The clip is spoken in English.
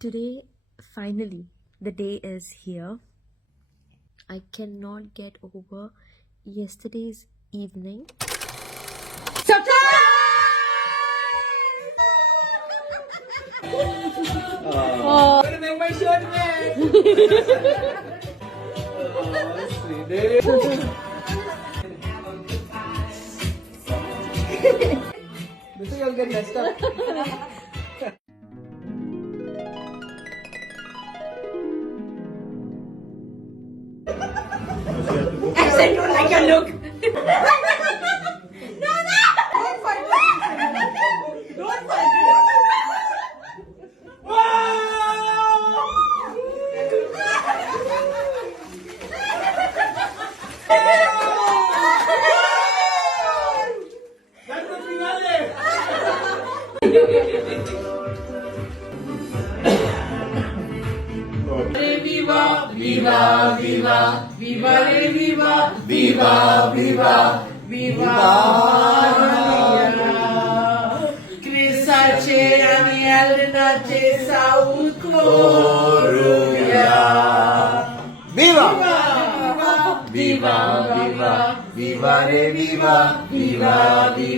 Today, finally, the day is here. I cannot get over yesterday's evening. I'm gonna make my shirt red. Sweet. Gusto yung ganda. Stop. I don't like your look. Don't fight me. That's the finale. Viva, viva, viva, viva, re viva, viva, viva, viva Maria. Crisace, Anielnace, Saúl, Gloria. Viva! Viva, viva, viva, re viva, viva, viva.